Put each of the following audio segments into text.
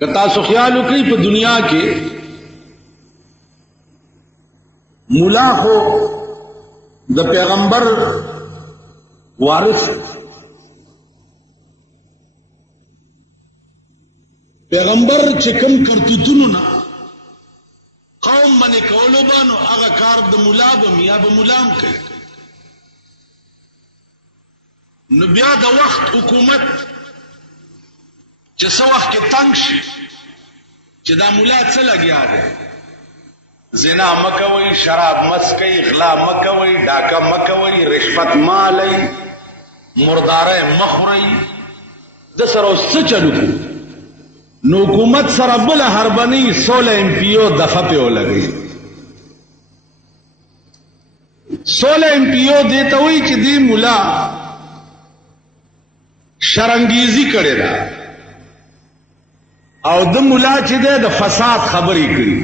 कि तासु ख्याल उकरी पे दुनिया के मुला हो द पैगंबर वारिस पैगंबर चिकम करतूतुनु ना कौम मने कौलो बानो आगा कार द मुला ब मिया ब मुलाम के न बिया द वक्त हुकूमत च वक्त के तंग शी च दा मुला څه لګیا ده زنا مکوي شراب مسکي غلا مکوي ډاکا مکوي رشوت مالي مرداره مخوري د سره څه چلو نو حکومت سره بل هربني 16 ایم پی او دفعه په لګي 16 ایم پی او دیته وي چې دی مولا شرنګيزي کړي دا او د مولا چې د فساد خبرې کړي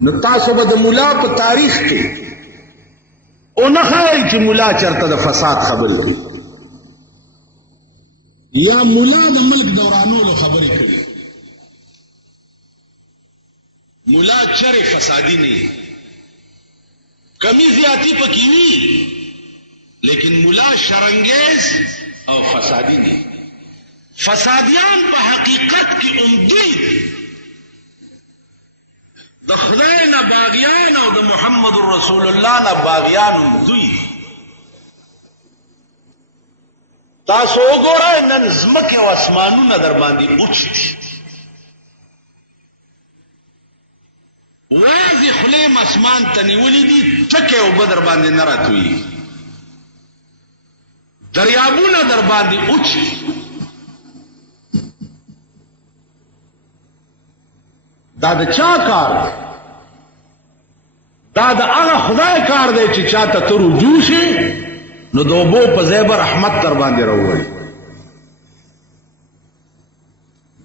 نو تاسو به د مولا په تاریخ کې او نه خایي چې مولا چرته د فساد خبرې کوي یا مولا د ملک دورانولو خبرې کړي مولا چرې فسادي نه کمی زیاتی پکې وي لیکن مولا شرنګیز او فسادی نه فسادیان په حقیقت کې امید د خدای نه باغیان او د محمد رسول الله نه باغیان امید تاسو وګورئ نن زمکه او اسمانونه در باندې اوچتي واضح خلیم اسمان ته نیولې دي ټکه او بدر باندې نه راتوي دریابونه در باندې اوچي دا د چا کار دا د هغه خدای کار دی چې چاته ته رجوع شي نو د اوبو په ځای به رحمت در باندې راوړي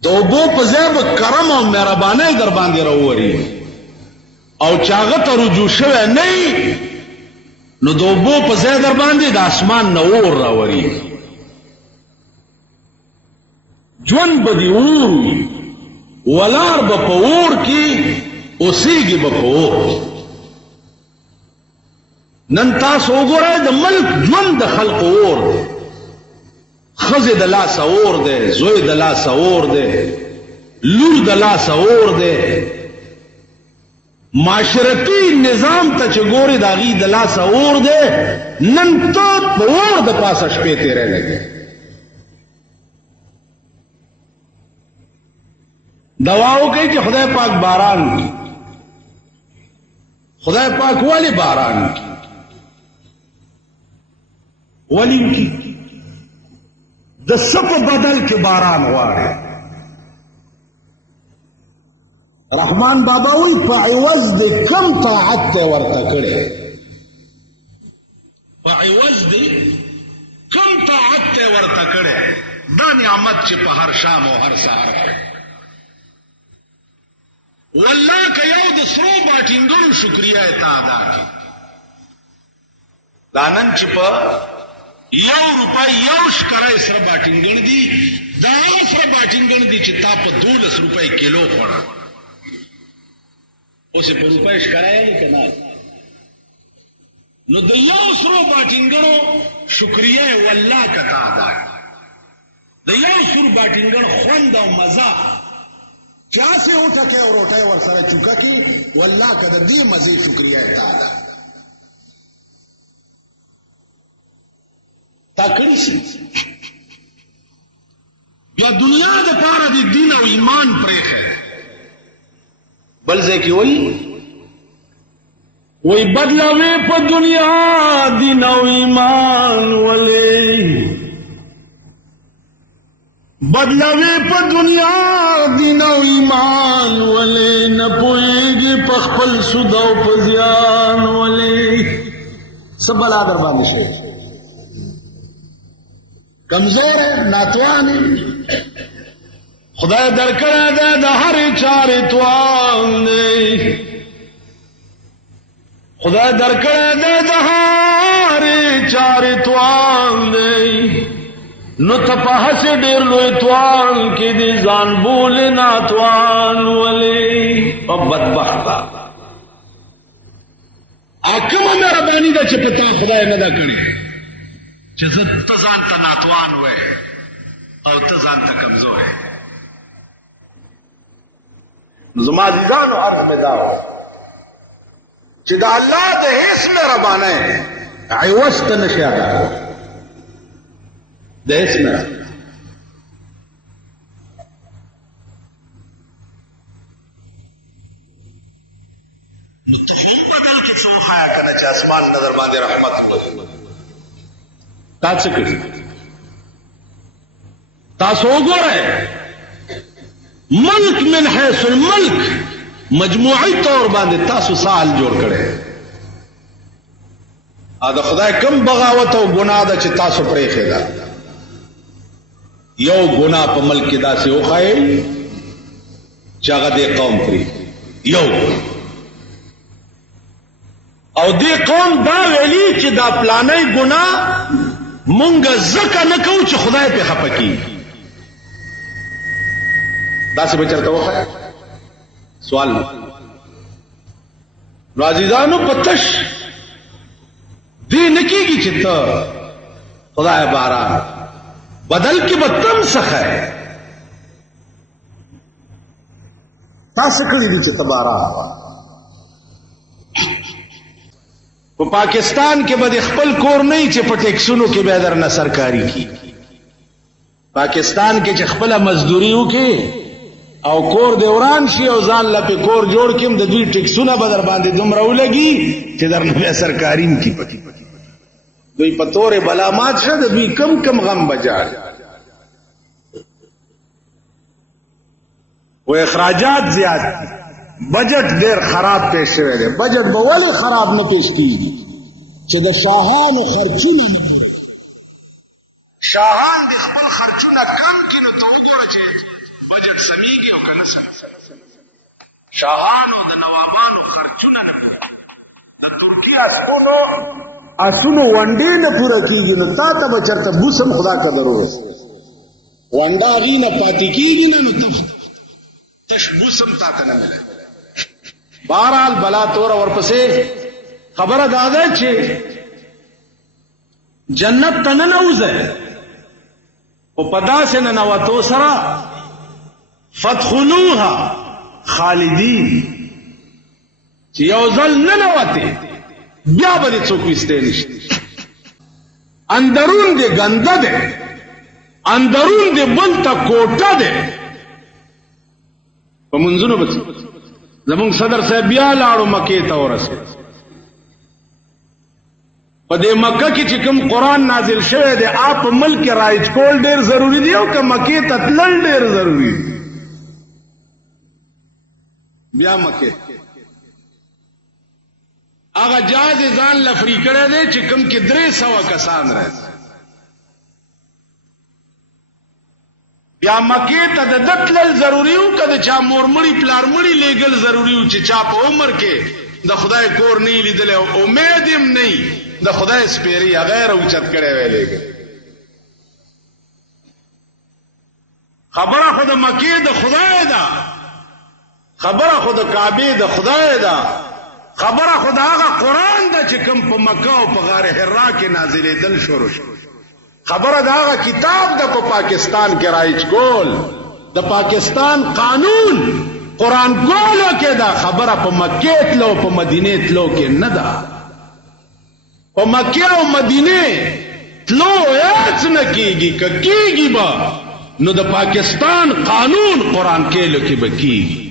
د اوبو په ځای به کرم او مهرباني در باندې راوړي او چې هغه ته رجوع شوی نه نو د اوبو په ځای در باندې د اسمان نه اور راوړي ژوند به دې اور وي ولار به په اور کې اوسېږي به په اور نن تاسو وګورئ د ملک ژوند د خلق اور ښځې د لاسه اور دی زوی د لاسه اور دی لور د لاسه اور دی معاشرتی نظام ته چې ګوري د هغې د لاسه اور دی نن ته په اور د پاسه شپې تېری لګي دعا وکړئ چې خدای پاک باران وکړي خدای پاک ولې باران وکړي ولې وکړي د څه په بدل کې باران غواړي رحمان بابا وی په عوض د کم طاعت ته ورته کړي په عوض د کم طاعت ته ورته کړي دا نعمت چې په هر شام او هر سحر والله که یو د سرو باټینګرو شکریا اتا ادا کړي دا نن چې په یو روپۍ یو شکره سره باټینګن دي دا هغه سره باټینګن دي چې تا په 12 روپۍ کیلو خوړه اوسه په روپۍ شکره یې کنه نو د یو سرو باټینګنو شکریا والله کتا ادا د یو سرو باټینګن خوند او مزه چا سے اٹھا کے اور اٹھائے اور سارا چکا کی واللہ کا دې مزه شکریہ تعالی تا کړی شي بیا دنیا د پاره د دین او ایمان پرېخه بل ځکه وای بدلاوي په دنیا دین او ایمان ولې بدلاوي په دنیا دین او ایمان ولې نه پوهېږي په خپل سود او په زیان ولې سبلا در باندې شي کمزور ناتوان خدای درکړه ده د هر چارې توان دی خدای درکړه ده د هر چارې توان دی نو تپه سے ډیر لوی توان کې دې ځان بولې ناتوان ولې او بدبخته اکمه مهرباني ده چې پتا خدای نه دا کړی چې زه ته ځان ته ناتوان وې او ته ځان ته کمزور یې. زما عزیزانو عرض مې دا و چې د الله د هیڅ مهربانۍ عوض ته نشي ادا د هیڅ مهربانۍ. متفق بدل کې څو خیا کنه چې اسمان نظر باندې رحمت وکړي تاسو کړی تاسو وګورئ ملک من حیث الملک مجموعی طور باندې تاسو سال جوړ کړي ا د خدای کم بغاوت او ګناه ده چې تاسو پرې خېدا یو ګناه په ملک کې داسې وخایي چې هغه د قوم پرې یو او دې قوم دا ویلي چې دا پلانې ګناه مونږ زکه نه کوو چې خدای په خپه کیږي. دا څه بچرته وخایي سوال نو عزیزانو پتش دی نکیږي چې ته خدای باران بدل کې بدتم څخه تاسو کړی دي چې تبارا په پاکستان کې به خپل کور نه چې په ټیکسونو کې به در نه سرکاري کی پاکستان کې چې خپل مزدوري وکي او کور د وران شي او ځان لپاره کور جوړ کيم د دوی ټیکسونه به در باندې دومره ولګي چې در نه سرکاریم کی پتی دوی په تورې بلامات شه د دوی کم کم غم بجار و اخراجات زیات بجٹ ډیر خراب پیش شوی دی. بجٹ به ولې خراب نه پیش کیږي چې د شاهانو خرچونه شاهان د خپل خرچونه کم کینو ته وګوره چې بجٹ سمېږي او کنه سم شاهانو د نوابانو خرچونه د ترکیه اسونو وانډې نه پوره کیږي نو تا ته به چرته بوسم خدا قدر ورسي وانډا غي نه پاتې کیږي نه نو تش بوسم تا ته نه ملي. بہرحال بلا تور ورپسې خبره دا ده چې جنت ته نه نوځه او په داسې نه نوتو سره فادخلوها خالدین چې یو ځل نه نوته بیا به څوک وستې نشي. اندرون دې ګنده ده اندرون دې بل ته کوټه ده په منځونو بچ زمونږ صدر صاحب بیا لاړو مکې ته ورسېد په دې مکه کې چې کوم قرآن نازل شوی دی آپ ملک رایج کول ډېر ضروری دی او که مکې ته تلل ډېر ضروری دی. بیا مکې هغه جهاز ځان لفري کړی دی چې کوم کې 300 کسان راځي بیا مکې ته د دتلل ضروری و که د چا مورمړي پلارمړي لیږل ضروری و چې چا په عمر کې د خدای کور نه لیدلی او امید هم نه د خدای سپېري هغه راوچت کړی وی لیږل. خبره خو د مکې د خدای ده خبره خو د کعبې د خدای ده خبره خو د هغه قرآن ده چې کوم په مکه او په غار حرا کې نازلېدل شروع شو خبره د هغه کتاب ده په پاکستان کې رایج کول د پاکستان قانون قرآن کولو کې ده خبره په مکې تلو په مدینې تلو کې نه ده په مکې او مدینې تلو هیڅ نه کېږي که کېږي به نو د پاکستان قانون قرآن کېلو کې به کېږي.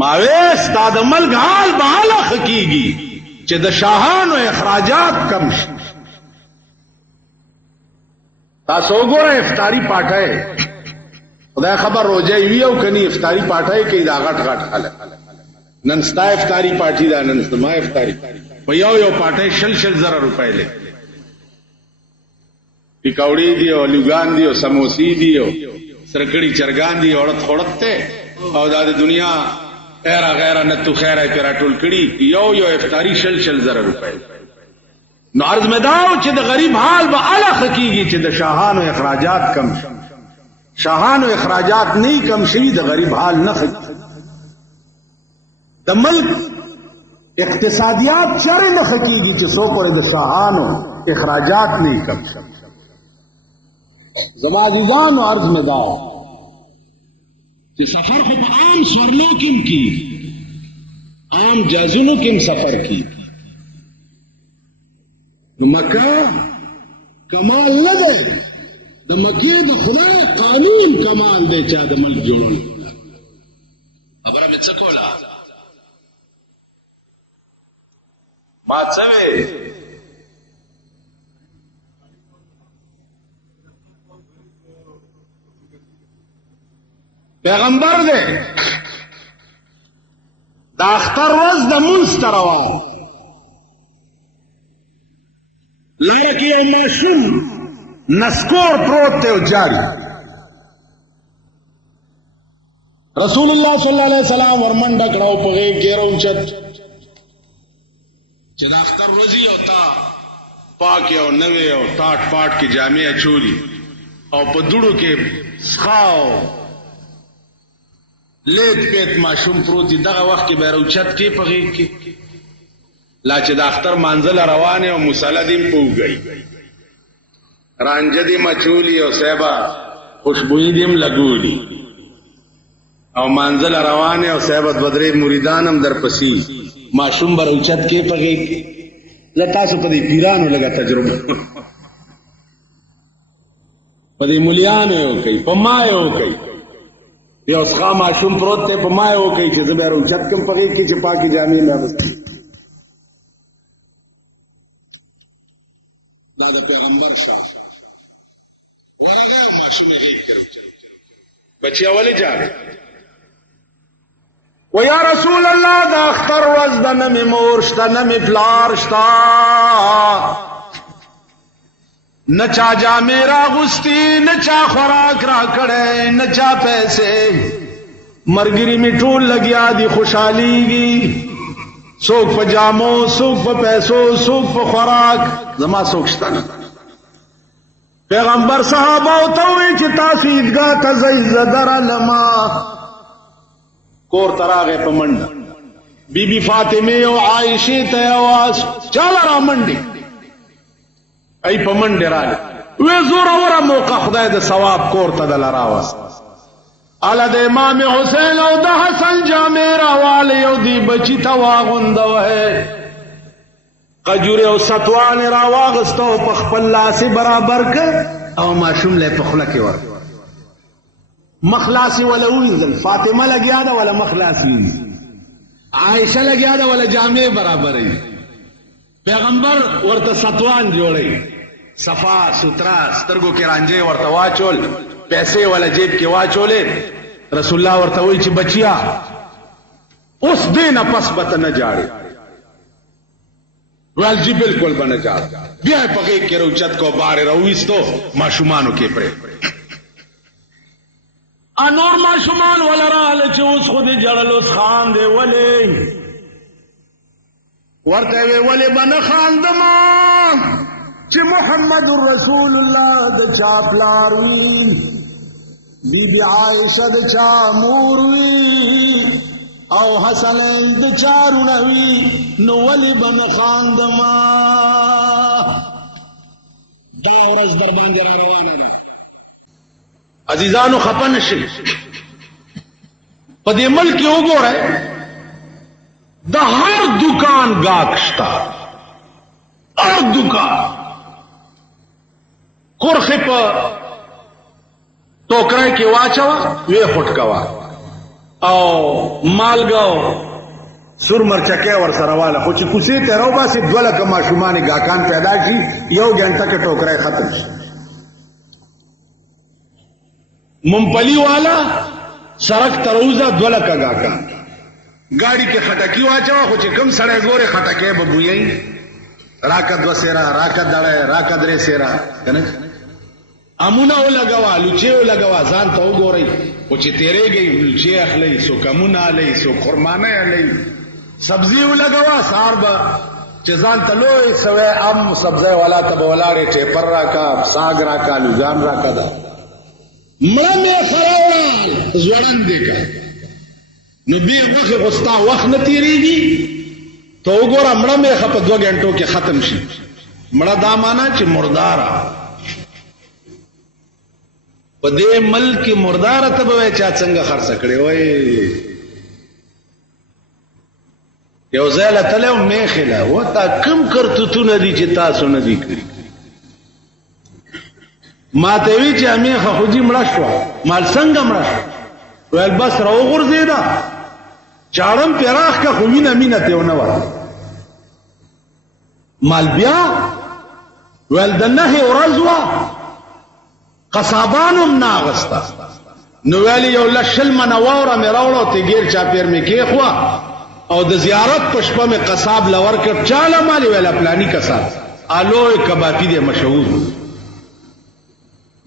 ماوی ستا د ملک حال به هله ښه کېږي چې د شاهانو اخراجات کم شي. تاسو وګورئ افطاری پاټای خدای خبر روزه وی او کني افطاری پاټای کې دا غټ غټ خلک نن ستا افطاری پاټی دا نن ستا افطاری په یو پاټای شل زره روپۍ لې پکوړې دی او لګان دی او سموسي دی او سرکړی چرګان دی اورت خړته او دا د دنیا غیره نه تو خیره پیرا ټول کړي یو افطاری شل زره روپۍ نو عرض میں داو چې د غریب حال به الا حقیقي چې د شاهانو اخراجات کم شي شاهانو اخراجات نه کم شي د غریب حال نه حقیقي د ملک اقتصادیات چر نه حقیقي چې سو پر د شاهانو اخراجات نه کم شي زما عزیزانو عرض میں داو چې سفر خو په عام سورلو کې کی عام جازونو کې سفر کی مکہ کمال نه ده د مکې د خدای قانون کمال دی چا د ملک جوړول خبره مې څه کوله ما څه وې پیغمبر دی د اختر ورځ د مونځ ته روان لاره کې یو ماشوم نسکور پروت دی او جاری رسول الله صلی الله علیه وسلم ورمنډه کړه په غېږ کې راوچت چې د اختر ورځې او تا پاک او نوې او ټاټ پاټ کې جامې اچولي او په دوړو کې سخاو لیت پیت ماشوم پروت دغه وخت کې به راوچت کې په غېږ کې لا چې د اختر منزل روانه او مصلی دیم پوګي رانجه دی مچولی او صاحبہ خوشبوئی دیم لګولی او منزل روانه او صاحبہ بدرې مریدانم در پسی معشوم بر اوچت کې پغې لتا سو پدې پیرانو لگا تجربه پدې مليانو یو کوي پمایو کوي یو ښا معشوم پروت ته پمایو کوي چې زبر اوچت کم پغې کې چې پاکي جامې لابس دا د پیغمبر شاه ورغه ماشومه غیږ کړو بچي اوله جاره و یا رسول الله دا اختر ورځ د نمی مور شته نمی پلار شته نه چا جامې راغوستي نه چا خوراک را کړی نه چا پیسې مرګري می ټول لګیا دي خوشحاليږي څوک په جامو څوک په پیسو څوک په خوراک زما څوک شته نه پیغمبر صحابه او ته وی چې تاسو عیدګاه ته ځئ زدر لما کور تراغه په منډه بی بی فاطمه او عائشه ته आवाज چل را منډي ای په منډه راځي وې زور اوره موقع خدای د ثواب کور ته دل راوس اله د امام حسین او د حسن جامع راواله یو دی بچی تا واغوندوه قجوره او ستوان راواغستو په خپل لاس برابر ک او ماشوم له په خله کې ور مخلاصي ولا وینځل فاطمه لګیا ده ولا مخلاصي عائشه لګیا ده ولا جامع برابر ای پیغمبر ورته ستوان جوړي صفا سترا سترګو کې رانجه ورته واچول پیسې ولا جیب کې واچولې رسول الله ورته وی چې بچیا اوس دینه پس بت نه جاړي ول جی بالکل بنه جاړ بیا په کې کې روچت کو بار رويستو ماشومانو کې پرې انور ماشومان ولرال چې اوس خو دې جړل اوس خان دی ولې ورته وی بنه خان دما چې محمد رسول الله د چا پلار وی بی بی عائشہ د چا مور وی او حسن د چارونه وی نو ولی بنه خان دما دا ورځ در باندې را روانه ده عزیزانو خپن شي په دې ملک یو وګوره د هر دکان گاکشتا هر دکان کورخه په ټوکرای کې واچوا وی فټ کوا او مالګاو سور مرچکه ور سره والا خو چې کوسي ته راو باسي دوله کما شومانه گاکان پیدا شي یو غنټه کې ټوکرای ختم شي ممپلی والا سرک تروزه دوله کا گاکان گاڑی کې خټکی واچوا خو چې کم سړی ګوره خټکه ببویي راکد وسیرا راکد دړه راکد رې سیرا کنه امونه ولګوا لوچې ولګوا ځان ته وګورئ او چې تیرې گئی لوچې اخلي سو کمونه علي سو قرمانه علي سبزی ولګوا سار به چې ځان ته لوی سوی ام سبزی والا ته به ولاړې ټیپر راکا ساګ راکا لوګان راکا دا مړه مې خراوړه ځوړندې کا نو بیا وخت غستا وخت نه تیریږي تو وګوره مړه مې په 2 غنټو کې ختم شي مړه دا معنا چې مرداره په دې ملک مرداره ته به چا څنګه خرڅ کړي وای یو ځای له تلو میخله وتا کم کرتوتونه دي چې تاسو نه دي کړی ما ته وی چې میخه خو دې مړه شو مال څنګه مړه شو ول بس راو غورځیدا چاړم پیراخ کا خو مینه ته ونه و مال بیا ول دنه ورزوا قصابانم ناغستا نو ویلی یو لشل منواره مې راوړو ته غیر چا پیر مې کې خوا او د زیارت پشپه میں قصاب لور کر چالا مالی ویلا پلانی قصاب آلوی کبابی دے مشہور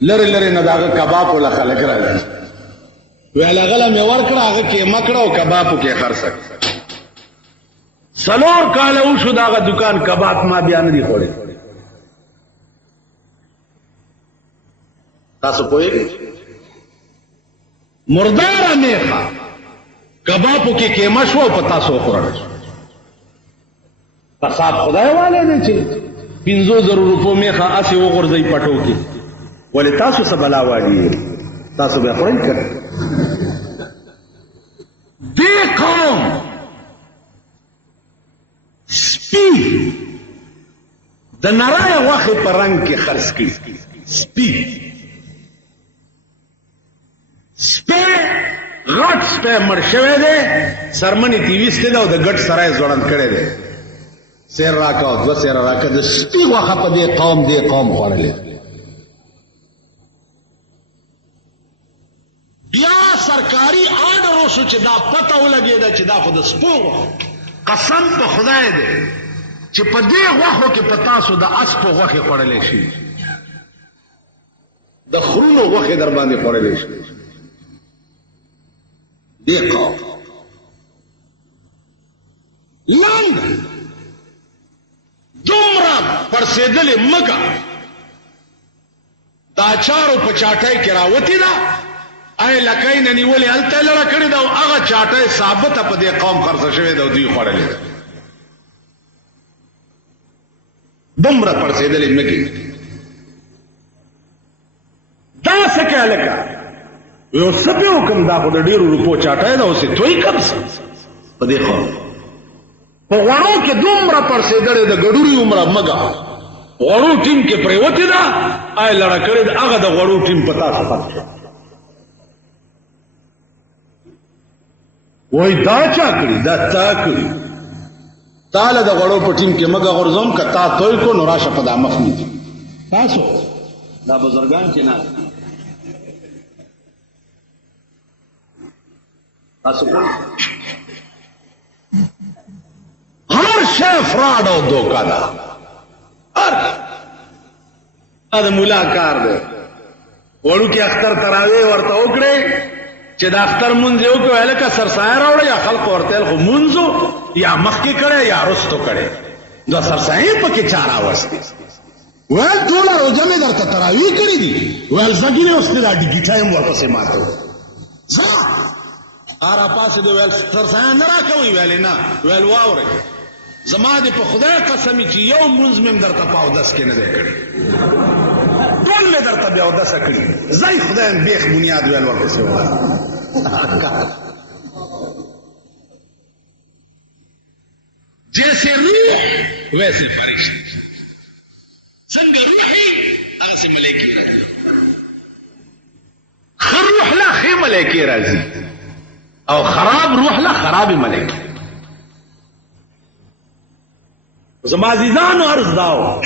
لر لر نداغ کباب ولا خلق را دی ویلا غلا میں ورکڑا آگا کی مکڑا و کبابو کی خرسک سلور کالا اوشو داغا دکان کباب ما بیان دی خوڑے تاسو پوئے گی مردارا میخا کبابو کې قیمه شو پتا سو خورل قصاب خدای والے نه چې 500 روپو میخه اسی وګرځي پټو کې ولې تاسو څه بلا والی تاسو به خورئ کړ دې قوم سپی د نارای واخه پرنګ کې خرڅ کړي سپی غټ سپه مرشوه ده سرمنی تیویسته ده او د غټ سرای زوړند کړي ده سیر راکا او دو سیر راکا د سپی واخه په دې قوم خوړلې بیا سرکاري آرډر وشو چې دا پته ولګېده چې دا خو د سپو قسم په خدای ده چې په دې غوښو کې په تاسو د اسپو غوښې خوړلې شي د خرونو غوښې در باندې خوړلې شي دیکھو لنگ دومرا پرسیدل مگا دا چارو پا چاٹائی کراوتی دا اے لکائی ننیولی علتا لڑا کردی دا اغا چاٹائی ثابتا پا دے قوم خرص شوی دا دوی خوڑلی دا دومرا پرسیدل مگی دا سکا لکا یو سپی حکم دا خو د ډیرو روپو چاټای دا اوسې توی کم څه په دې خو په غوړو کې دومره پرسېدلې د ګډوري عمره مګه غوړو ټیم کې پریوتې ده آی لړه کړې ده هغه د غوړو ټیم په تاسو خط وای دا چا کړي دا تا کړي تاله د غوړو په ټیم کې مګه غورځوم که تا توی کو نو راشه په دا مخ نه تاسو دا بزرګان کې نه تاسو هر شی فراډ او دوکا ده هر مولا کار ده وړو کې اختر تراوی ورته وکړي چې د اختر مونږ یو کو الکه سرسایه راوړی یا خلق ورته خو مونږ یا مخکې کړي یا رستو کړي دا سرسایه پکې چارا وسته ول ټول روزه مې درته تراوی کړی دي ول زګینه اوس نه ډیګی ټایم ورپسې ماته آرا پاسه دی ول سرسایه نه راکوي ویل نه ول واوري زما دې په خدای قسم چې یو منځ مې درته پاو داس کې نه دی کړی ټول مې درته بیا وداس کړی زای خدای بیخ بنیاد ویل ورپسې ولا جیسے روح ویسے فرشتے څنګه روحي هغه سه ملائکه راځي خر روح لا خې ملائکه راځي او خراب روح لا خراب ملائکه زما عزیزانو عرض داو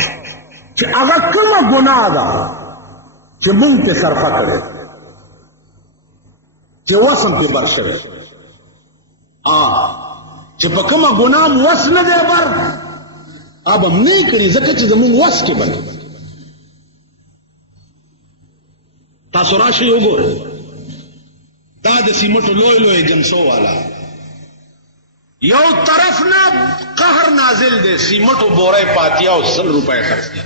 چې هغه کومه ګناه ده چې مونږ په صرفه کړې چې وسم په برشوي چې په کومه ګناه مو وس نه دی بر اب هم نه کړی ځکه چې زمونږ وس کې بل تاسو راشي وګورئ دا د سیمټو لوی لوی جنسو والا یو طرف نه قهر نازل دی سیمټو بورای پاتیا او 100 روپے خرڅ کړي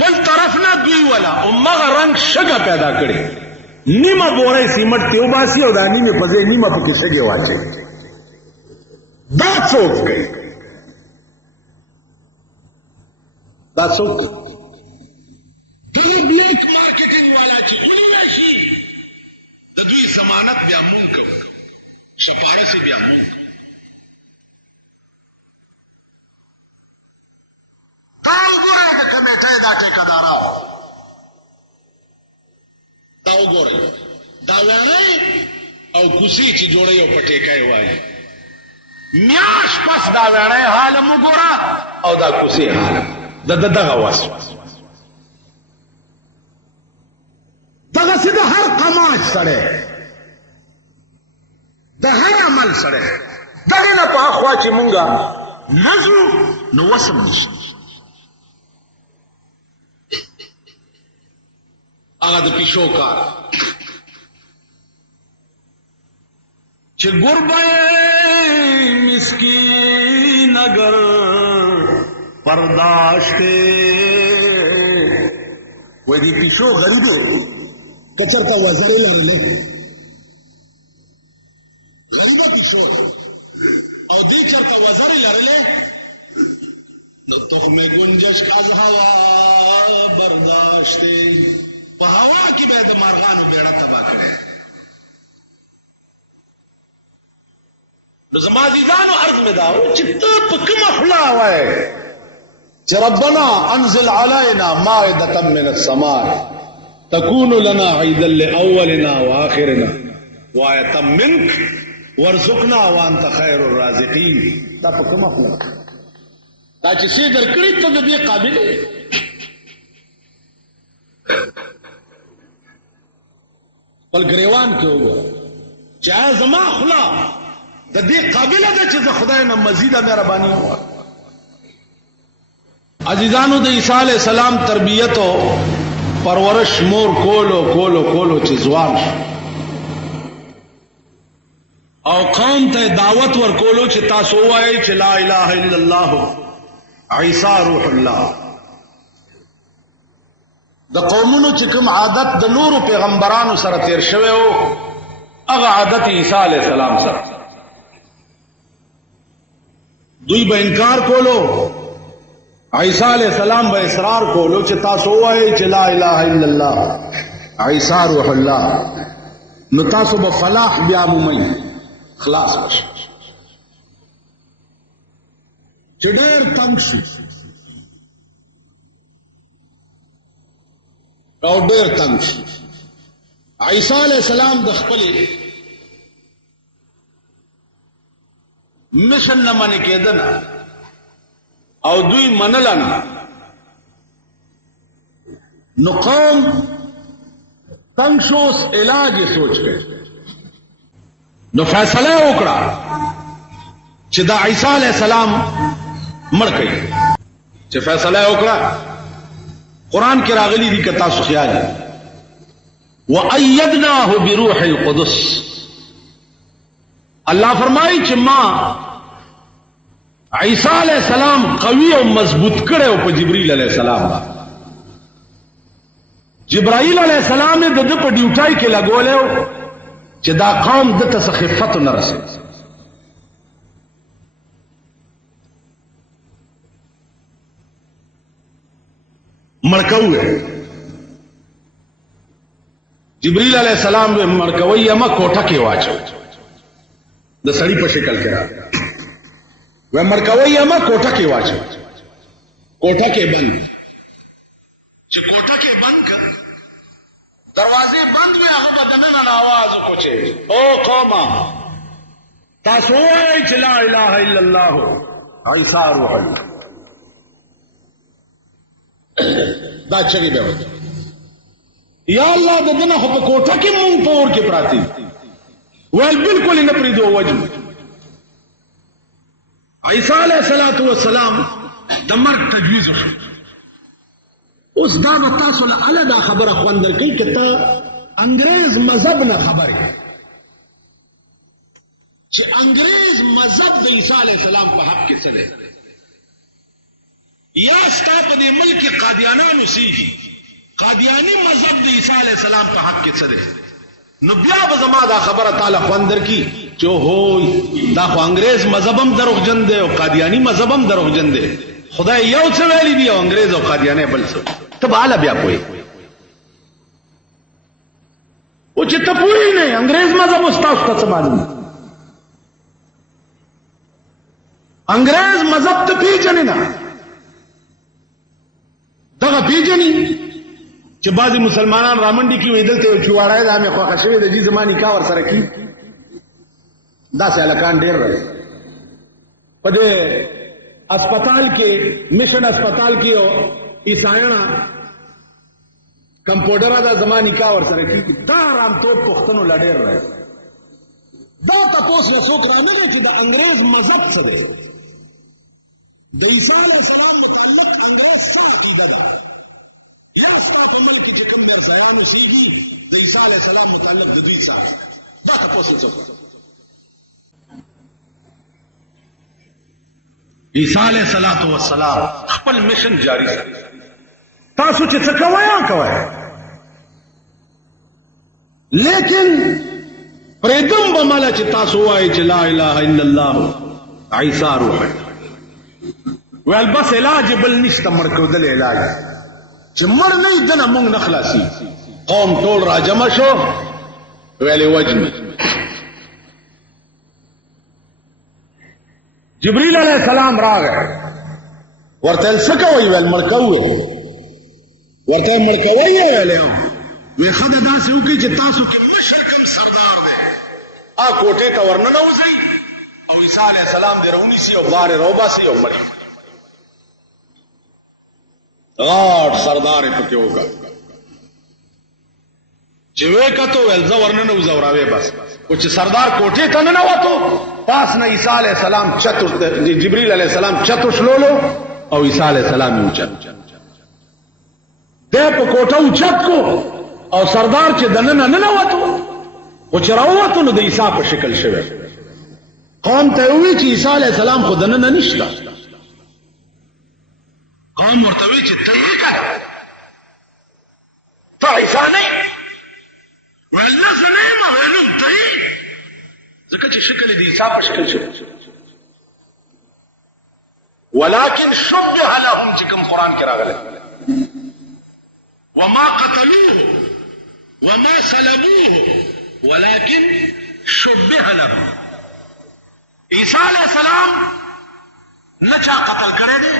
بل طرف نه دوی ولا امغه رنگ شګه پیدا کړي نیمه بورای سیمټ تیو باسي او دانی نه پځې نیمه پکې شګه واچي دا څوک کوي دا څوک دی بلیک مارکیټینګ والا چې ولې شي د دوی ضمانت بیا مونږ کوو شفاعت بیا مونږ تا وګورئ د کمیټې دا ټیکدارو تا وګورئ دا وړای او کوسي چې جوړي او پټیکای وایي میاش پس دا وړای حال وګورا او دا کوسي حال دغه واس دغه سیده هر قماش سره د هر عمل سره دغه نه په خوا چې مونږه نزو نو وسم نشي هغه د پیشو کار چې ګربه مسکین اگر پرداشته وې دی پیشو غریب کچرتا وزر لرلې غریبه پیشو او دې چرتا وزر لرلې نو تخم گنجش کا هوا برداشته په هوا کې به د مارغانو بیړه تبا کړي نو زما عزیزانو عرض مې دا چې ته په کومه خلا وای چې ربنا انزل علينا مائدة من السماء تكون لنا عيدا لاولنا واخرنا وآية منك وارزقنا وانت خير الرازقين دا په کومه خلا دا چې سي درکړي ته دې قابل بل گریوان کې وګورئ چې زما خلا د دې قابل ده چې د خدای نه مزیده مهرباني وکړي عزیزانو د عیسی علیہ السلام تربیت او پرورش مور کولو چې ځوان او قوم ته دعوت ورکولو چې تاسو وایي چې لا اله الا الله عیسی روح الله د قومونو چې کوم عادت د نورو پیغمبرانو سره تیر شوی او هغه عادت عیسی علیہ السلام سره دوی به انکار کولو عیسی علیہ السلام به اصرار کولو چې تاسو وایي چې لا اله الا الله عیسی روح الله نو تاسو به فلاح بیا مومئ خلاص بشئ چې ډېر تنګ شي او ډېر تنګ شي عیسی علیہ السلام د خپل مشن نه منې کېدنه او دوی منلنه نو قوم تنګ شو علاج یې سوچ کړ نو فیصله وکړه چې دا عیسی علیہ السلام مړ کړي چې فیصله وکړه قرآن کې راغلی دي که تاسو خیال وَأَيَّدْنَاهُ بِرُوحِ الْقُدُسِ اللہ فرمائی چې ما عیسی علیہ السلام قوی او مضبوط کړو په جبرئیل علیہ السلام جبرائیل علیہ السلام د په ډیوټای کې لګولیو چې دا قوم د تسخفت نه رسي مړکوي جبرئیل علیہ السلام به مړکوي اما کوټه کې واچو د سړی په شکل کې را و مړکوي اما کوټه کې واچو کوټه کې بند چې کوټه کې بند کړ دروازې بند وي هغه بدنه نه आवाज وکړي او قومه تاسو وایئ چې لا اله الا الله عیسی روح الله دا چغې به وځي یا الله د دنه خو په کوټه کې مونږ پور کې پراتی ویل بالکل نه پریدو وجه عیسی علیہ السلام د مرګ تجویز وکړ اوس دا به تاسو له اله دا خبره خوندر کوي که ته انګریز مذهب نه خبرې چې انګريز مذهب د عیسی علی السلام په حق کې څه دی یا ستا په دې ملک قادیانانو سیږي قادیانی مذهب د عیسی علی السلام په حق کې څه دی نو بیا به زما دا خبره تعالی خوندر کی چې هو دا خو انګريز مذهب هم دروغجن دی او قادیانی مذهب هم دروغجن دی خدای یو څه ویلی دی او انګريز او قادیانی بل څه ته به اعلی بیا کوی او چې ته پوری نه انګريز مذهب استاد ته معلوم انګريز مذهب ته پیژنې نه دغه پیژنې چې بعضی مسلمانان رامنډي کې ویدل ته چواړای دا مې خوښ شوی د دې زماني کا ور سره کی دا سالکان ډیر راځي په دې अस्पताल کې मिशन अस्पताल کې عیسایانو کمپاوډر دا زماني کا ور سره کی دا رام ته پښتنو لډیر راځي دا تاسو له څوک را نه دي چې د انګريز مذهب څه دی د عیسی علیه السلام متعلق انګريز څه عقیده ده یا ستا په ملک کې کوم مرسایانو سیږي د عیسی علیه السلام متعلق د دوی څه دا تاسو څه عیسی علیه السلام خپل میشن جاری کړ تاسو چې څه کوی لیکن پردم بمالا چې تاسو وایي چې لا اله الا الله عیسی روح ویل بس علاج بل نشته مرکودل علاج چې مړ نه دنه مونږ نه خلاصي قوم ټول راجمع شو ویلې وجنه جبريل علیہ السلام راغی ورته څه کوي ویل مړکوي ورته مړکوي ویل وی خدای داسې وکړي چې تاسو کې مشر کم سردار دی کوټه ته ورننه وځي او عیسی علیہ السلام دې رونی سي او بار روباسي او مړی غاټ سردار پکې وکړ چې وکړو ول زو ورننه وزوراوي بس او چې سردار کوټه ته نه وته پاس نه عیسی علیہ السلام چتو جبريل علیہ السلام چتو شلولو او عیسی علیہ السلام یې چت دې په کوټه اوچت کو او سردار چې دنه نه وته او چې راوته نو د عیسی په شکل شوی قوم ته وی چې عیسی علیہ السلام خود نه نشته قوم ورته وی چې ته یې کړه ته عیسی نه والله زنه ما ولوم ته ځکه چې شکل د عیسی په شکل شوی ولكن شبه لهم چې کوم قران کې راغلی وما قتلوه وما صلبوه ولكن شبه لهم عیسی علیہ السلام نچا قتل کرے دے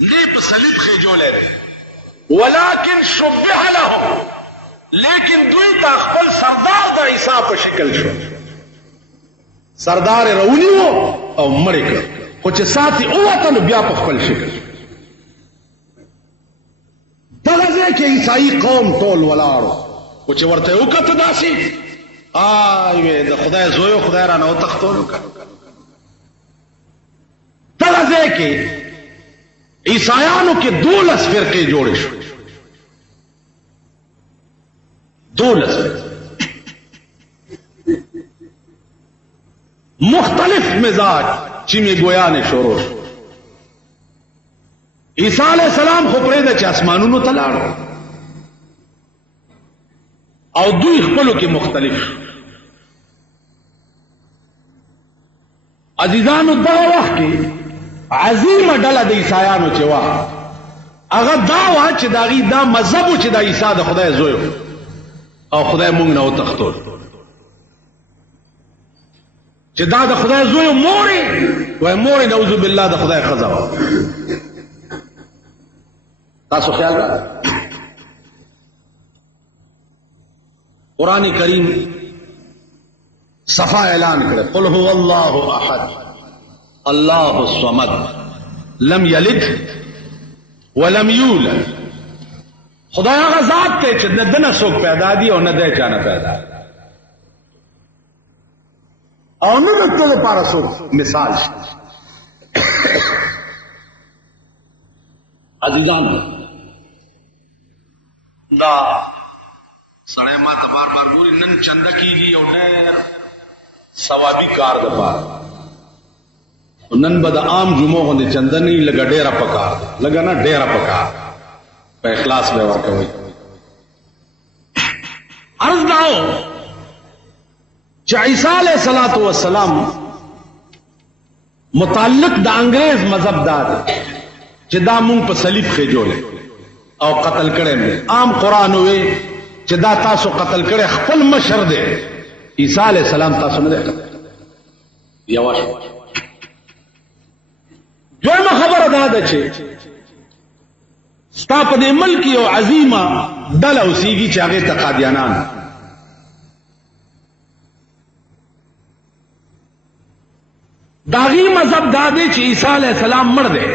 نے په صلیب خېجولې دے ولكن شبه لهم لیکن دوی تا خپل سردار د عیسی په شکل شو سردار رونی وو او مړ کړ خو چې ساتي اوته نو بیا په خپل شکل دغه ځکه عیسائی قوم ټول ولاړو او چې ورته وکړه داسي وې د خدای زوی خدای را نه تختول وکړه دغه ځکه عیسایانو کې 12 فرقې جوړې شو 12 مختلف مزاج چې می ګویانه شروع عیسی علیہ السلام خو پرې د چ اسمانونو ته لاړو او دوی خپلو کې مختلف عزیزانو دغه وخت کې عظیمه ډله د عیسایانو چې وا هغه دا وا چې داغي دا مذهب چې د عیسی د خدای زوی او خدای مونږ نه وتختول چې دا د خدای زوی موري وای موري نعوذ بالله د خدای خزا تاسو خیال را قرآن کریم صفا اعلان کړ قل هو الله احد الله الصمد لم یلد ولم یولد خدای هغه ذات ته چې نه دنه څوک پیدا دی او نه دی چانه پیدا او نه د ټول لپاره څوک مثال عزیزان دا سړی ما ته بار بار ګوري نن چنده کیږي او ډېر ثوابي کار د پاره. نن به د عام جمعو غوندې چندنې لږه ډېره پکار لږه نه ډېره پکار په اخلاص به ورکوئ. عرض داو چې عیسی علیه الصلاۃ والسلام متعلق د انګریز مذهب دا دی چې دا مونږ په صلیب خېجولې او قتل کړی دی. عام قرآن وی چې دا تاسو قتل کړی خپل مشر دی عیسی علیه السلام تاسو نه دی قتل. یوه دویمه خبره دا ده چې ستا په دې ملک یو عظیمه ډله اوسېږي چې هغې ته قادیانان د هغې مذهب دا دی چې عیسی علیه السلام مړ دی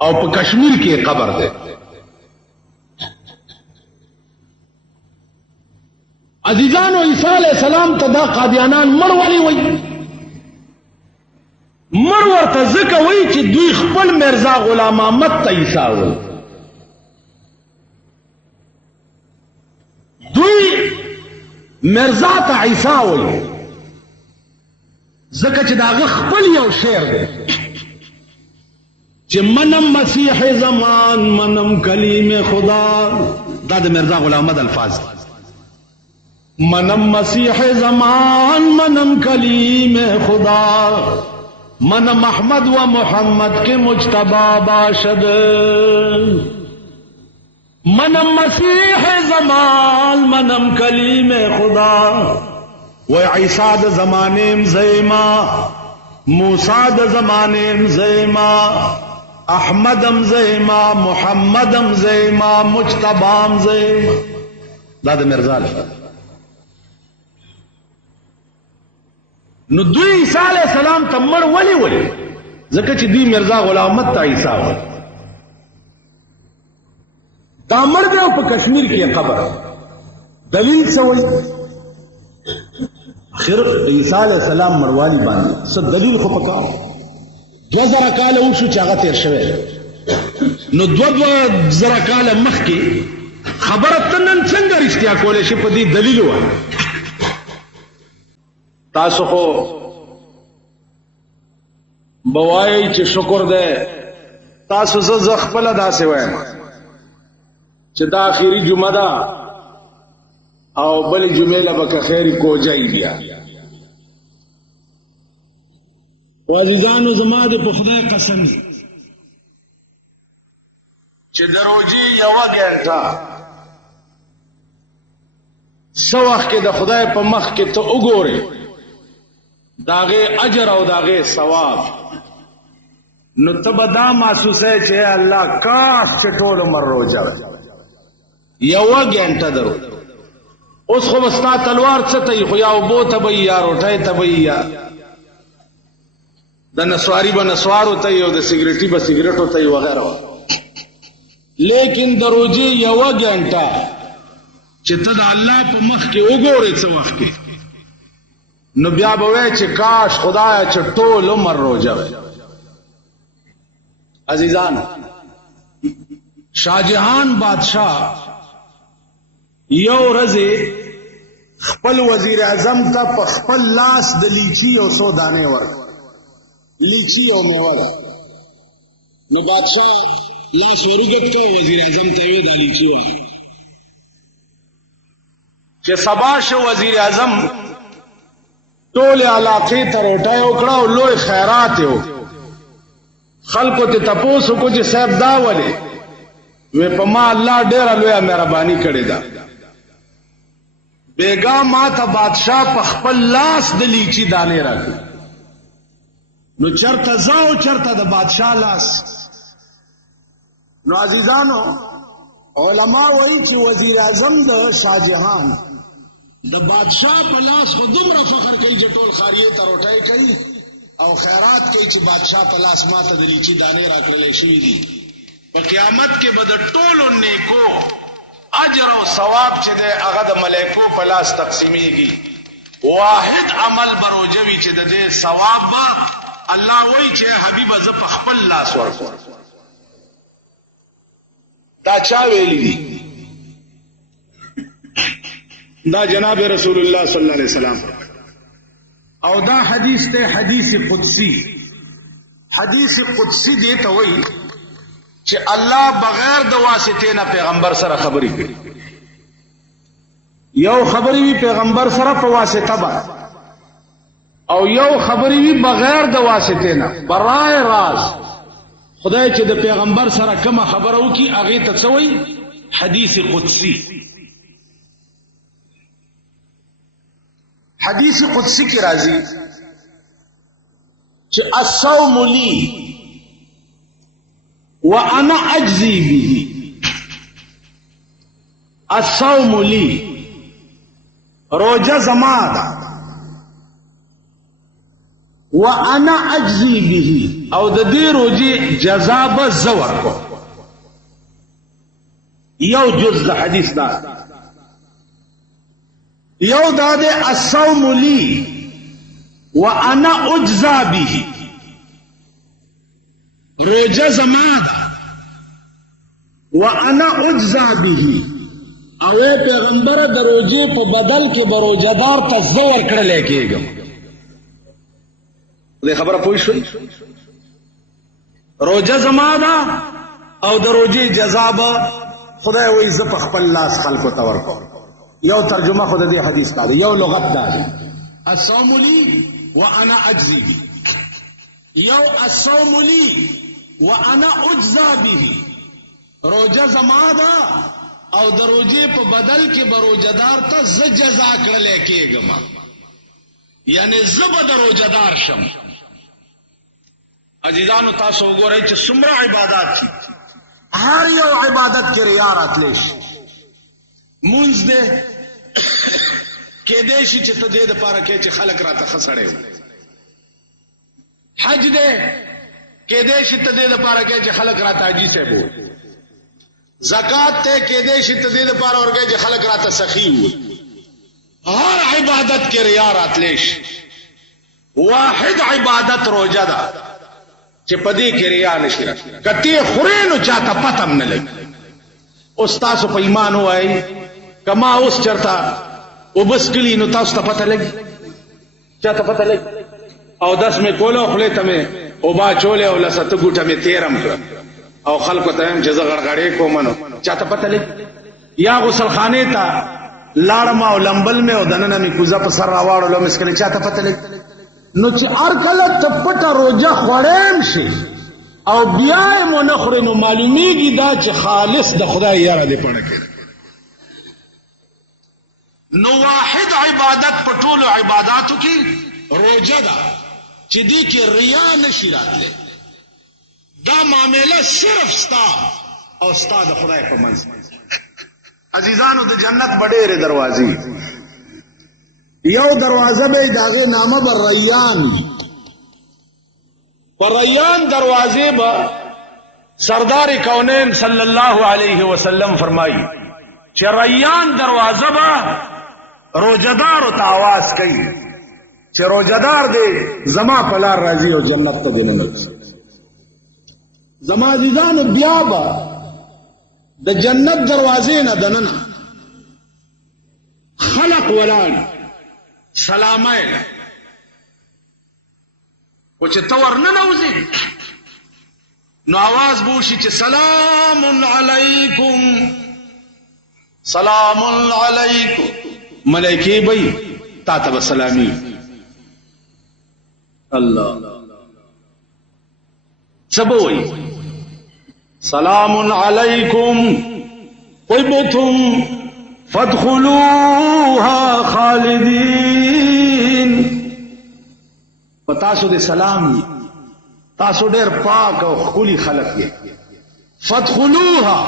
او په کشمیر کې قبر دی. عزیزانو عیسی علیه السلام ته دا قادیانان مړ ولې وایي؟ مړ ورته ځکه وایي چې دوی خپل مرزا غلام احمد ته عیسی وایي. دوی مرزا ته عیسی وایي ځکه چې د هغه خپل یو شعر دی چې منم مسیح زمان منم کلیم خدا. دا د مرزا غلام احمد الفاظ دی. منم مسیح زمان منم کلیم خدا منم احمد و محمد کے مجتبی باشد. منم مسیح زمان منم کلیم خدا و عیسی د زمانیم زیما موسی د زمانیم زیما احمدم زیما محمدم زیما مجتبام زیما. دا د مرزا الفاظ. نو دوی عیسی علیہ السلام ته مړ ولې وایي؟ ځکه چې دوی مرزا غلام احمد ته عیسی وایي. دا مړ دی او په کشمیر کې قبر. دلیل څه وایي؟ اخر عیسی علیہ السلام مړوالي باندې څه دلیل خو پکار 2000 کاله وشو چې هغه تیر شوی. نو 2000 کاله مخکې خبره ته نن څنګه رښتیا کولی شي؟ په دې دلیل وایي. تاسو خو بوایي چې شکر دی. تاسو زه خپله داسې وایم چې دا آخري جمعه ده او بلې جمعې له به که خیر کوجی بیا. و عزیزانو زما د په خدای قسم چې د روژې یوه ګنټه څه وخت کې د خدای په مخ کې ته وګورې داغه اجر او داغه ثواب نو ته به دا محسوسه چې الله کاش چې ټول عمر روزه یوه ګنټه درو. اوس خو ستا تلوار څه ته خو یا اوبو ته به یا روټۍ ته به یا د نسواري به نسوارو ته او د سګریټي به سګریټو ته وغیره. لیکن د روزې یوه ګنټه چې ته د الله په مخ کې وګورې څه وخت کې نو بیا به وایې چې کاش خدایه چې ټول عمر روزه وای. عزیزان شاهجهان بادشاہ یو ورځ خپل وزیر اعظم ته په خپل لاس د لیچي او څو دانې ورکړ. لیچي او میوه ده. نو بادشاہ لاس ورګت کړ وزیر اعظم ته وی دا لیچي ورکړ. چې سبا شو وزیر اعظم ټول علاقې ته روټۍ وکړه او لوی خیرات یې وکړ. خلکو ته تپوس وکړو چې صاحب دا ولې؟ وی په ما الله ډېره لویه مهرباني کړې ده. بیګا ما ته بادشاہ په خپل لاس د لیچي دانې راکړي. نو چرته ځه او چرته د بادشاہ لاس. نو عزیزانو علما وایي چې وزیر اعظم د شاهجهان د بادشاہ په لاس خو دومره فخر کوي چې ټول خاریه ته روټۍ کوي او خیرات کوي چې بادشاہ په لاس ماته د لیچي دانې راکړلی شوي دي. په قیامت کې به د ټولو نیکو اجر او ثواب چې دی هغه د ملائکو په لاس تقسیمیږي. واحد عمل بروجوي چې د دې ثواب به الله وایي چې حبیبه زه په خپل لاس ورکوم. دا چا ویلی دي؟ دا جناب رسول الله صلی الله علیه وسلم. او دا حدیث ته حدیث قدسی. حدیث قدسی دی ته وایي چې الله بغیر د واسطې نه پیغمبر سره خبرې کوي. یو خبرې وی پیغمبر سره په واسطه باندې او یو خبرې وی بغیر د واسطې نه برای راز. خدای چې د پیغمبر سره کومه خبره وکي هغه ته څه وایي؟ حدیث قدسی. حدیث قدسی کی راضی چې الصوم لی وانا اجزی به. الصوم لی روزه زما ده وانا اجزی به او د دې روزي جزا به زور کو. یو جز د حدیث دا یو دا ده الصوم لی وانا اجزا به. روزه زما ده وانا اجزا به او پیغمبر د روزه په بدل کې بروزدار ته زور کړل کېږي. دې خبره پوه شئ؟ روزه زما ده او د روزه جزا به خدای وایي زه په خپل لاس خلکو ته ورکوم. یو ترجمه خود دې حدیث کا ده، یو لغت ده الصوم لی وانا اجزی به. یو الصوم لی وانا اجزا به. روزه زما ده او د روزه په بدل کې بروزدار ته ز جزا کړل کېږم، یعنی زب د روزدار شم. عزیزانو تاسو وګورئ چې څومره عبادت دي، هر یو عبادت کې ریا راتلی شي. مونږ دې کېدای شي چې ته دې دپاره کې چې خلک راته ښه سړی وي. حج دې کېدای شي ته دې دپاره کې چې خلک راته حاجي صاحب وي. زکات ته کېدای شي ته دې دپاره ورکوې چې خلک راته سخي وي. هر عبادت کې ریا راتلی شي. واحد عبادت روزه ده چې په دې کې ریا نشي راتلی. کته خورې نو چاته پته هم نه لګي. اوس تاسو په ایمان وایي کما اوس چرته وبس کلی نو تاسو ته پته لګي؟ چاته پته لګي؟ او داس مې کوله خولې ته مې اوبا چولې او لسته ګوټه مې تیرم کړه او خلکو ته هم چې زه غړغړې کوم نو چاته پته لګي؟ یا غسل خانه ته لاړم او لمبل مې او دننه مې کوزه په سر راواړلو مې سکلې چاته پته لګي؟ نو چې هر کله ته پټه روزه خوړم شي او بیا یې مو نه خورې نو معلومیږي دا چې خالص د خدای یاره دې پړه کړي. نو واحد عبادت په ټولو عباداتو کې روزه ده چې دې کې ریا نشي راتلی. دا معامله صرف ستا او ستا د خدای په منځ. عزیزانو د جنت بډېرې دروازې، یو دروازه به د هغې نامه به ریان. پر ریان دروازې به سردار کونین صلی الله علیه وسلم فرمایي چې ریان دروازه به روزدار ته आवाज کوي چې روزدار دې زما په لار راځي او جنت ته دې ننوځي. زما عزیزانو بیا به د جنت دروازې نه دننه خلق ولاړ سلامای او چې ته ورننوځې نو आवाज به وشي چې سلام علیکم سلام علیکم. ملائکه به تا ته سلامي. الله سبوي سلام علیکم طبتم فادخلوها خالدین. پتاسو دې سلام، تاسو ډېر پاک او ښکلي خلک یې. فادخلوها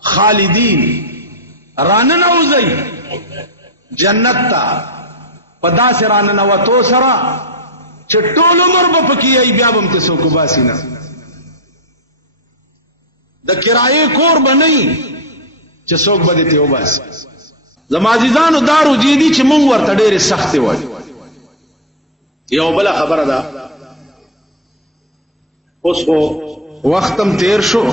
خالدین، راننوځئ جنت ته په داسې راننوتو سره چې ټول عمر به پکې یې بیا به هم ته څوک وباسي نه. د کرایې کور به نه وي چې څوک به دې ته وباسي. زما عزیزانو دا روزې دي چې مونږ ورته ډېرې سختې وایو. یو بله خبره ده، اوس خو وختم تیر شو.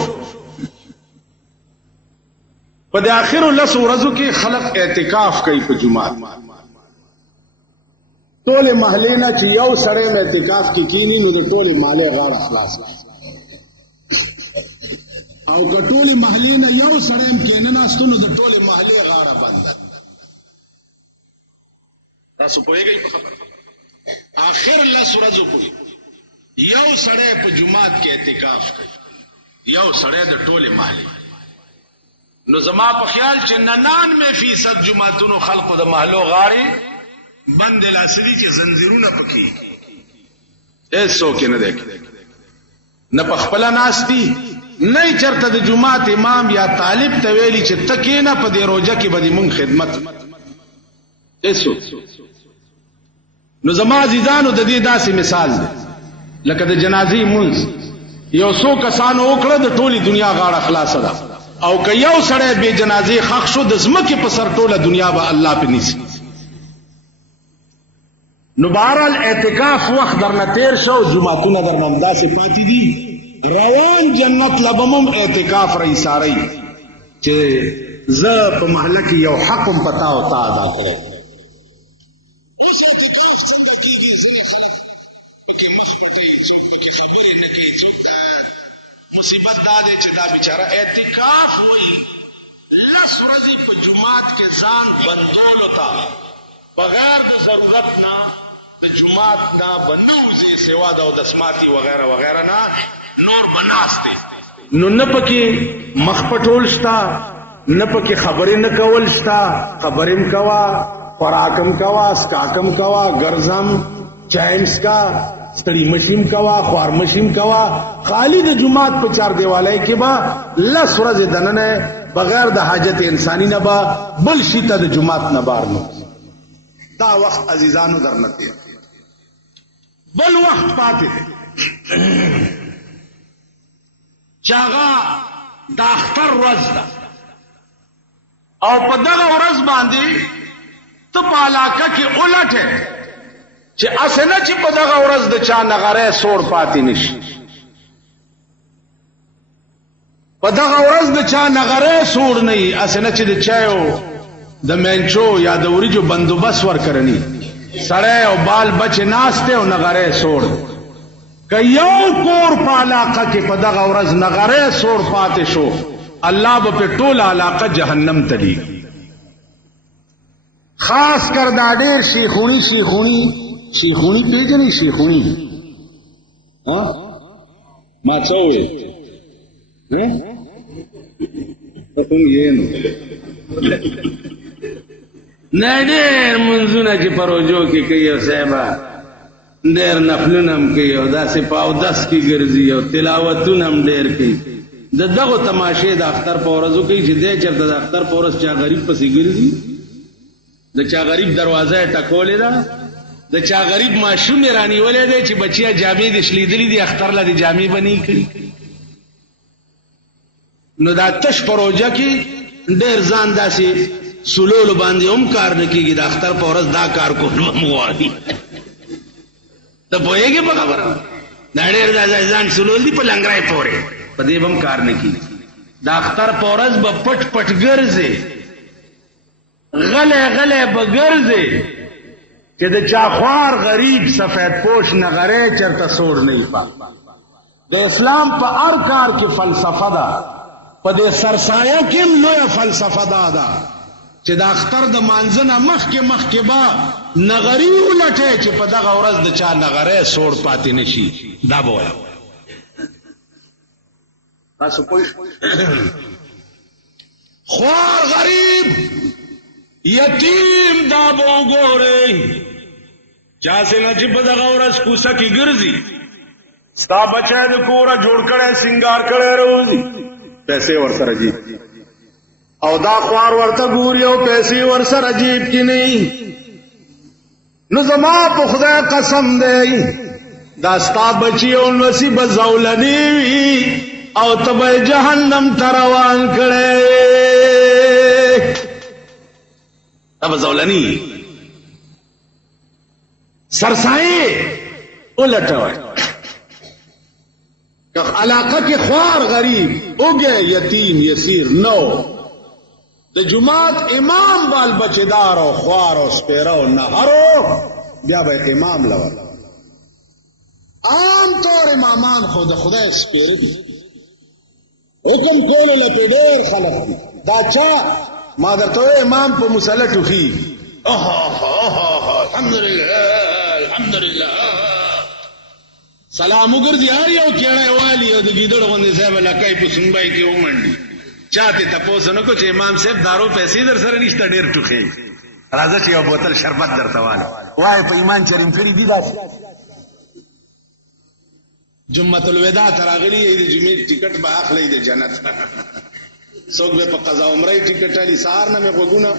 په د آخرو 10 ورځو کې خلق اعتکاف کوي په جمعات. ټولې محلې نه چې یو سړی م اعتکاف کې کینی نو د ټولې محلې غاړه خلاص او که ټولې محلې نه یو سړی م کېنناستو نو د ټولې محلې غاړه بنده. تاسو پوهېږئ په خبره؟ آخر لس ورځو پورې یو سړی په جماعت کې اعتکاف کوي، یو سړی د ټولې محلې. نو زما په خیال چې 99% جماعتونو خلقو د محلو غاړې بند لاسلی چې زنجیرونه پکې هیڅوک نه دی، نه په خپله ناستي، نه چرته د جماعت امام یا طالب ته ویلي چې ته کېنه په دې روژه کې به دې مونږ خدمت هیڅوک. نو زما عزیزانو د دې داسې مثال دی لکه د جنازې مونځ یو څو کسانو وکړه د ټولې دنیا غاړه خلاصه ده، او که یو سړی بې جنازې ښخ شو د ځمکې په سر ټوله دنیا به الله پې نیسي. نو بهرحال اعتکاف وخت درنه تیر شو، جماعتونه درنه همداسې پاتې دي، روان جنت لبمم اعتکاف رئیساری چې زه په محله کې یو حق هم په تا او تا ادا کړی. مصیبت دا دی چې دا بیچاره اعتکاف وایي 10 ورځې په جماعت کې ځان بندولو ته بغیر د ضرورت نه د جماعت نه به نه وځي سوا د اودسماتي وغیره وغیره نه نور به ناست دی. نو نه پکې مخ پټول شته، نه پکې خبرې نه کول شته، خبرې م کوه، خوراکم کوه، سکاکم کوه، ګرځم چایم سکا، ستړي مشیم کوا، خوار مشیم کوا، خالی د جماعت په چار دیوالای کې با 10 ورځې دننه بغیر د حاجت انسانی نه با بل شي ته د جماعت نه بار نو. دا وخت عزیزانو درنه دی. بل وخت پاتې دی چې هغه د اختر ورځ ده او په دغه ورځ باندې ته په علاقه کې اولټې چې اسنه چې په دغه ورځ د چا نغره سوړ پاتې نشي، په دغه ورځ د چا نغره سوړ نه وي، اسنه چې د چایو د منچو یا د وریجو بندوبست ورکړنی سړی او بال بچ ناشته او نغره سوړ. که یو کور په علاقه کې په دغه ورځ نغره سوړ پاتې شو الله به په ټوله علاقه جهنم تلی. خاص کر دا ډېر شیخونی پیژنې شیخونی ما څه وې یې نو نه ډېر منځونه چې په روژو کې کوي او صاحبه ډېر نفلونه هم کوي او داسې په اودس کې ګرځي او تلاوتونه هم ډېر کوي. د دغو تماشې د اختر په ورځو کوي چې دی چېرته د اختر په ورځ چا غریب پسې ګرځي، د چا غریب دروازه یې ټکولې ده، د چا غریب ماشوم یې رانیولی دی چې بچیا جامې دې شلیدلي دي اختر له دې جامې به نه کړي. نو دا تش په روژه کې ډېر ځان داسې سلولو باندې هم کار نه کېږي، د اختر په ورځ دا کار کول به م غواړي. ته پوهېږې په خبره؟ دا ډېر دا ځان سلول دي په لنګرای پورې، په دې به هم کار نه کېږي. د اختر په ورځ به پټ پټ ګرځې، غلی به ګرځې چې د چا خوار غریب سفید پوش نغره چرته سوړ نه وي. د اسلام په هر کار کې فلسفه ده، په دې سرسایه کې هم لویه فلسفه دا ده چې د اختر د مانځه نه مخکې به نغري ولټې چې په دغه ورځ د چا نغره سوړ پاتې نه شي. دا به وایه تاسو پوه خوار غریب یتیم دا به وګورئ چاسې نه چې په دغه ورځ کوڅه کې ګرځي، ستا بچی د کوره جوړ کړی سنګار کړی راوځي، پیسې ورسره جیب او دا خوار ورته ګوري او پیسې ورسره جیب کې نه وي. نو زما په خدای قسم دی دا ستا بچی او نصیب زولنی وي او ته به جهنم ته روان کړی اب زولنی سرسائے الٹوئے کہ علاقہ کے خوار غریب اگے یتیم یسیر نو د جماعت امام بال بچیدار او خوار او سپیرو نهرو بیا به امام لور. عام طور امامان خو د خدای سپیره دي، حکم کولو لپې ډېر خلق دي. دا چا ما درته وایي امام په مصله ټوخي، الحمدلله الحمدلله سلام وګرځي، هر یو کېړی والي او د ګیدړ غوندې صاحب لکۍ په سنبای کې ومنډي. چا ته تپوس نه کو چې امام صاحب دارو پیسې در سره نشته، ډېر ټوخي، راځه چې یو بوتل شربت درته والو. وای په ایمان چریم کړي دي داسې. جمعة الوداع تراغلی د جمعې ټیکټ به اخلي د جنت. څوک به په قضا عمره ټیکټ علي سار نه مې غوګونه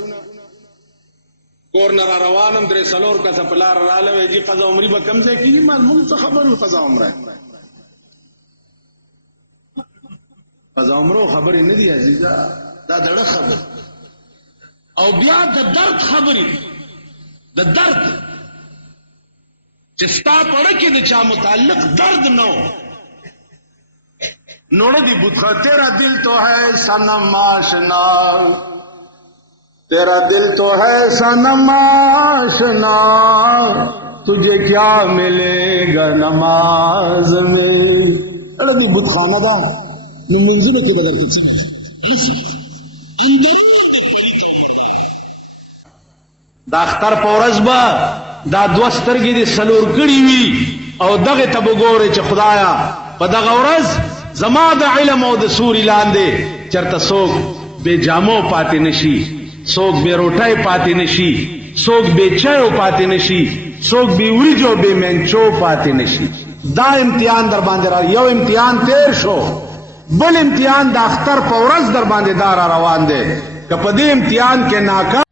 کور نه را روانم درې سلور کسه په لار رااله وي قضا عمرې به کم ځای کېږي. ما مونږ څه خبرو قضا عمره قضا عمره خبرې نه دي عزیزه، دا دړه خبر. او بیا د درد خبرې، د درد چې ستا پړه کې د چا متعلق درد نو نوڑا دی بتخا تیرا دل تو ہے صنم آشنا، تیرا دل تو ہے صنم آشنا، تجھے کیا ملے گا نماز میں. اڑا دی بتخانه دا من منځونه کې بدل کړي. دا اختر په ورځ به دا دوه سترګې دې سلور کړي وي او دغه ته وګورې چې خدایا په دغه ورځ زما د علم او د سوري لاندې چرته څوک بے جامو پاتې نشي، څوک بے روټۍ پاتې نشي، څوک بے چایو پاتې نشي، څوک بے وریجو بے منچو پاتې نشي. دا امتحان در باندې را، یو امتحان تیر شو، بل امتحان د اختر په ورځ در باندې دا را روان دی. که په دې امتحان کې ناکام